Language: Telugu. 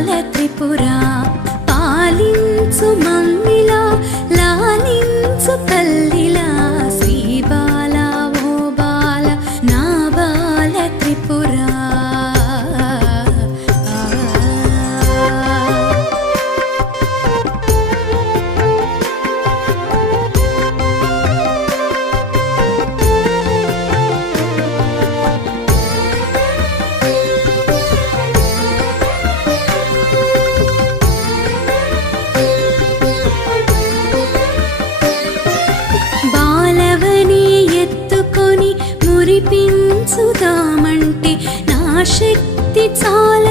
బాల త్రిపురా పాలించు మమ్మిలా లాలించు తల్లిలా శ్రీ బాల ఓ బాల నా బాల త్రిపురా మురిపించుదామంటే నా శక్తి చాలా